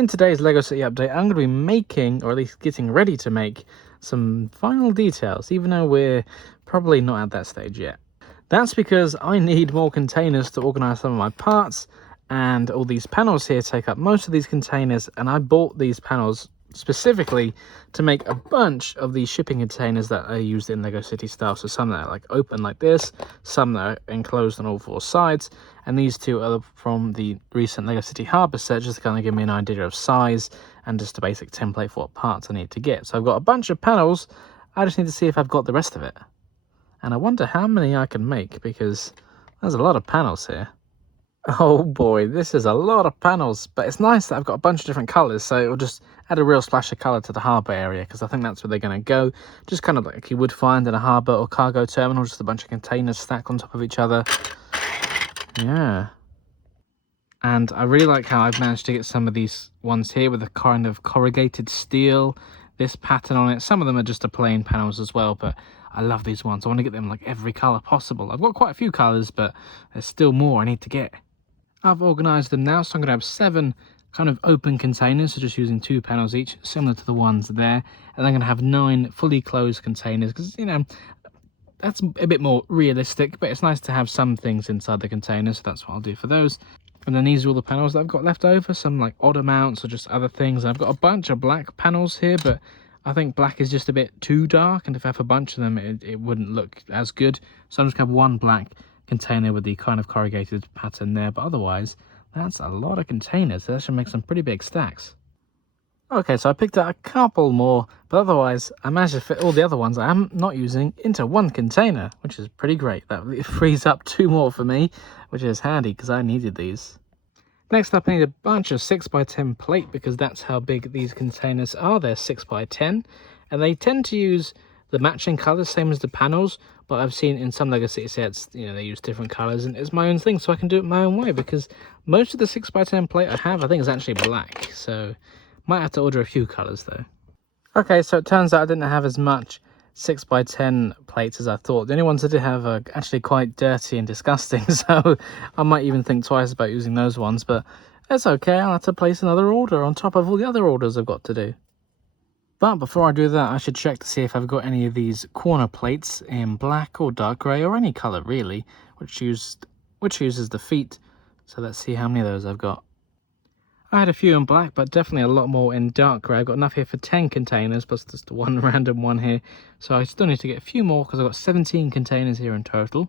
In today's LEGO City update, I'm going to be making, or at least getting ready to make, some final details, even though we're probably not at that stage yet. That's because I need more containers to organise some of my parts, and all these panels here take up most of these containers, and I bought these panels specifically to make a bunch of these shipping containers that are used in LEGO City style. So some that are like open like this, some that are enclosed on all four sides, and these two are from the recent LEGO City Harbour set, just to kind of give me an idea of size and just a basic template for what parts I need to get. So I've got a bunch of panels, I just need to see if I've got the rest of it. And I wonder how many I can make, because there's a lot of panels here. Oh boy, this is a lot of panels, but it's nice that I've got a bunch of different colours, so it'll just add a real splash of colour to the harbour area, because I think that's where they're going to go. Just kind of like you would find in a harbour or cargo terminal, just a bunch of containers stacked on top of each other. Yeah. And I really like how I've managed to get some of these ones here with a kind of corrugated steel, this pattern on it. Some of them are just a plain panels as well, but I love these ones. I want to get them like every colour possible. I've got quite a few colours, but there's still more I need to get. I've organised them now, so I'm going to have 7 kind of open containers, so just using 2 panels each, similar to the ones there. And I'm going to have 9 fully closed containers, because, you know, that's a bit more realistic, but it's nice to have some things inside the container, so that's what I'll do for those. And then these are all the panels that I've got left over, some like odd amounts or just other things. I've got a bunch of black panels here, but I think black is just a bit too dark, and if I have a bunch of them, it wouldn't look as good. So I'm just going to have 1 black container with the kind of corrugated pattern there, but otherwise that's a lot of containers. That should make some pretty big stacks. Okay, so I picked out a couple more, but otherwise I managed to fit all the other ones I'm not using into 1 container, which is pretty great. That frees up 2 more for me, which is handy because I needed these. Next up, I need a bunch of 6x10 plate, because that's how big these containers are. They're 6x10, and they tend to use the matching colours, same as the panels, but I've seen in some LEGO City sets, you know, they use different colours, and it's my own thing, so I can do it my own way, because most of the 6x10 plate I have, I think, is actually black, so might have to order a few colours though. Okay, so it turns out I didn't have as much 6x10 plates as I thought. The only ones I did have are actually quite dirty and disgusting, so I might even think twice about using those ones, but it's okay. I'll have to place another order on top of all the other orders I've got to do. But before I do that, I should check to see if I've got any of these corner plates in black or dark grey, or any colour really, which uses the feet. So let's see how many of those I've got. I had a few in black, but definitely a lot more in dark grey. I've got enough here for 10 containers, plus just 1 random one here. So I still need to get a few more, because I've got 17 containers here in total.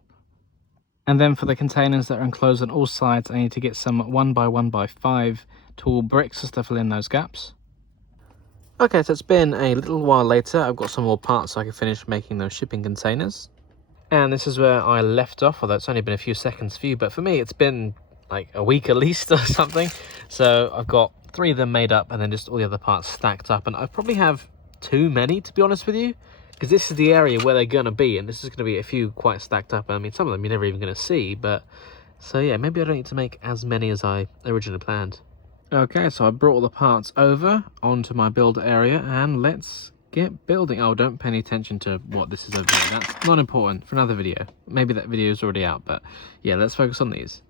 And then for the containers that are enclosed on all sides, I need to get some 1x1x5 tall bricks just to fill in those gaps. Okay, so it's been a little while later. I've got some more parts so I can finish making those shipping containers. And this is where I left off, although it's only been a few seconds for you, but for me it's been like a week at least or something. So I've got 3 of them made up, and then just all the other parts stacked up, and I probably have too many, to be honest with you, because this is the area where they're going to be, and this is going to be a few quite stacked up. I mean, some of them you're never even going to see, but so yeah, maybe I don't need to make as many as I originally planned. Okay, so I brought all the parts over onto my build area, and let's get building. Oh, don't pay any attention to what this is over here. That's not important for another video. Maybe that video is already out, but yeah, let's focus on these.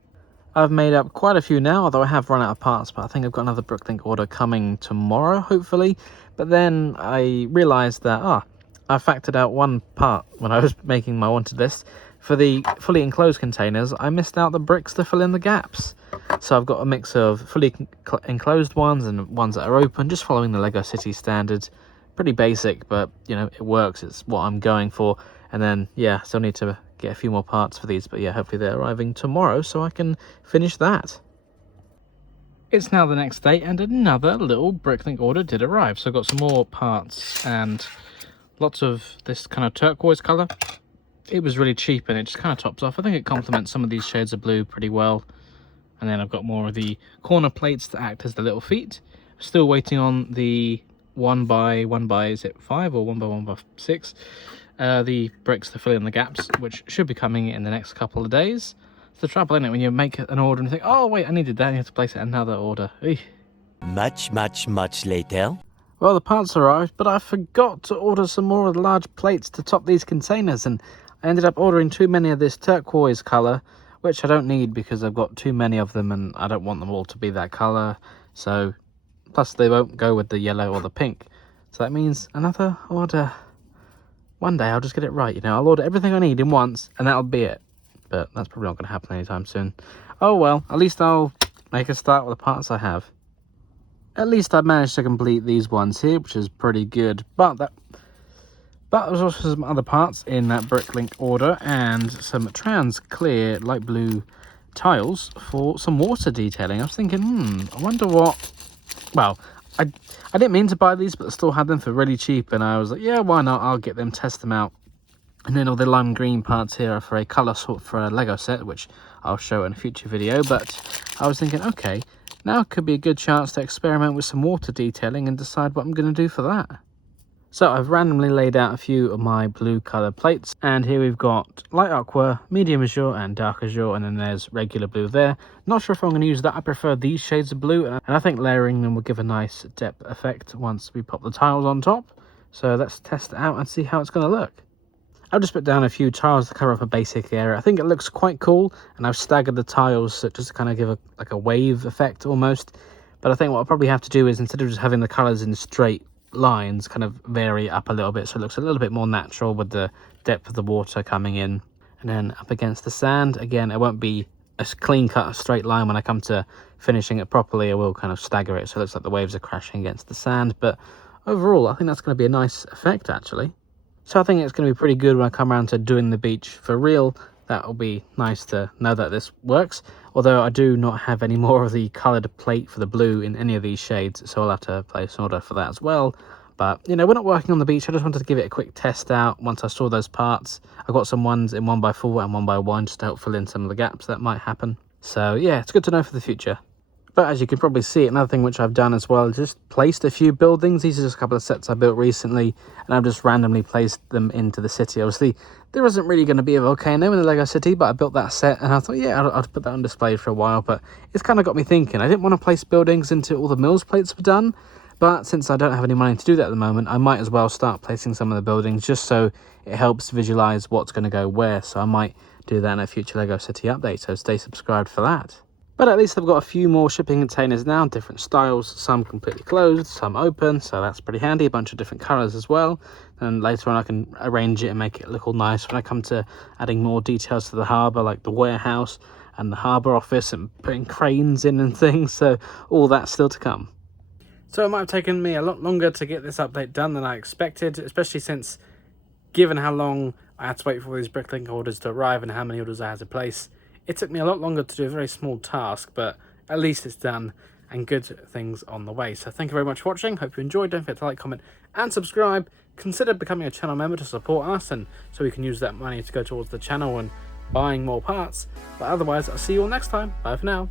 I've made up quite a few now, although I have run out of parts, but I think I've got another Bricklink order coming tomorrow, hopefully. But then I realised that, I factored out 1 part when I was making my wanted list. For the fully enclosed containers, I missed out the bricks to fill in the gaps. So I've got a mix of fully enclosed ones and ones that are open, just following the LEGO City standard. Pretty basic, but, you know, it works. It's what I'm going for. And then, yeah, still need to get a few more parts for these, but yeah, hopefully they're arriving tomorrow so I can finish that. It's now the next day, and another little Bricklink order did arrive. So I've got some more parts and lots of this kind of turquoise colour. It was really cheap, and it just kind of tops off. I think it complements some of these shades of blue pretty well. And then I've got more of the corner plates that act as the little feet. Still waiting on the 1x1x, is it 5 or 1x1x6? The bricks to fill in the gaps, which should be coming in the next couple of days. It's the trouble, isn't it, when you make an order and think, oh wait, I needed that, and you have to place it another order. Eesh. Much later. Well, the parts arrived, but I forgot to order some more of the large plates to top these containers, and I ended up ordering too many of this turquoise colour, which I don't need because I've got too many of them and I don't want them all to be that colour. So Plus they won't go with the yellow or the pink. So that means another order. One day I'll just get it right, you know. I'll order everything I need in once and that'll be it. But that's probably not going to happen anytime soon. Oh well, at least I'll make a start with the parts I have. At least I've managed to complete these ones here, which is pretty good. But there's also some other parts in that bricklink order and some trans clear light blue tiles for some water detailing. I was thinking, I wonder what... Well, I didn't mean to buy these, but I still had them for really cheap. And I was like, yeah, why not? I'll get them, test them out. And then all the lime green parts here are for a colour sort for a Lego set, which I'll show in a future video. But I was thinking, okay, now could be a good chance to experiment with some water detailing and decide what I'm going to do for that. So I've randomly laid out a few of my blue colour plates, and here we've got light aqua, medium azure and dark azure, and then there's regular blue there. Not sure if I'm going to use that. I prefer these shades of blue, and I think layering them will give a nice depth effect once we pop the tiles on top. So let's test it out and see how it's going to look. I've just put down a few tiles to cover up a basic area. I think it looks quite cool, and I've staggered the tiles just to kind of give like a wave effect almost. But I think what I'll probably have to do is, instead of just having the colours in straight lines, kind of vary up a little bit so it looks a little bit more natural with the depth of the water coming in. And then up against the sand, again, it won't be a clean cut straight line when I come to finishing it properly. I will kind of stagger it so it looks like the waves are crashing against the sand. But overall, I think that's going to be a nice effect actually. So I think it's going to be pretty good when I come around to doing the beach for real. That'll be nice to know that this works. Although I do not have any more of the coloured plate for the blue in any of these shades, so I'll have to place an order for that as well. But, you know, we're not working on the beach. I just wanted to give it a quick test out once I saw those parts. I got some ones in 1x4 and 1x1 just to help fill in some of the gaps that might happen. So, yeah, it's good to know for the future. But as you can probably see, another thing which I've done as well is just placed a few buildings. These are just a couple of sets I built recently, and I've just randomly placed them into the city. Obviously, there isn't really going to be a volcano in the Lego city, but I built that set, and I thought, yeah, I'll put that on display for a while. But it's kind of got me thinking. I didn't want to place buildings into all the mills plates were done, but since I don't have any money to do that at the moment, I might as well start placing some of the buildings just so it helps visualize what's going to go where. So I might do that in a future Lego city update, so stay subscribed for that. But at least I've got a few more shipping containers now, different styles, some completely closed, some open, so that's pretty handy, a bunch of different colours as well. And later on I can arrange it and make it look all nice when I come to adding more details to the harbour, like the warehouse and the harbour office and putting cranes in and things, so all that's still to come. So it might have taken me a lot longer to get this update done than I expected, especially since, given how long I had to wait for these bricklink orders to arrive and how many orders I had to place, it took me a lot longer to do a very small task, but at least it's done and good things on the way. So thank you very much for watching. Hope you enjoyed. Don't forget to like, comment and subscribe. Consider becoming a channel member to support us, and so we can use that money to go towards the channel and buying more parts. But otherwise, I'll see you all next time. Bye for now.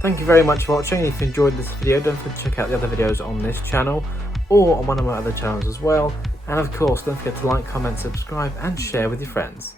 Thank you very much for watching. If you enjoyed this video, don't forget to check out the other videos on this channel or on one of my other channels as well. And of course, don't forget to like, comment, subscribe and share with your friends.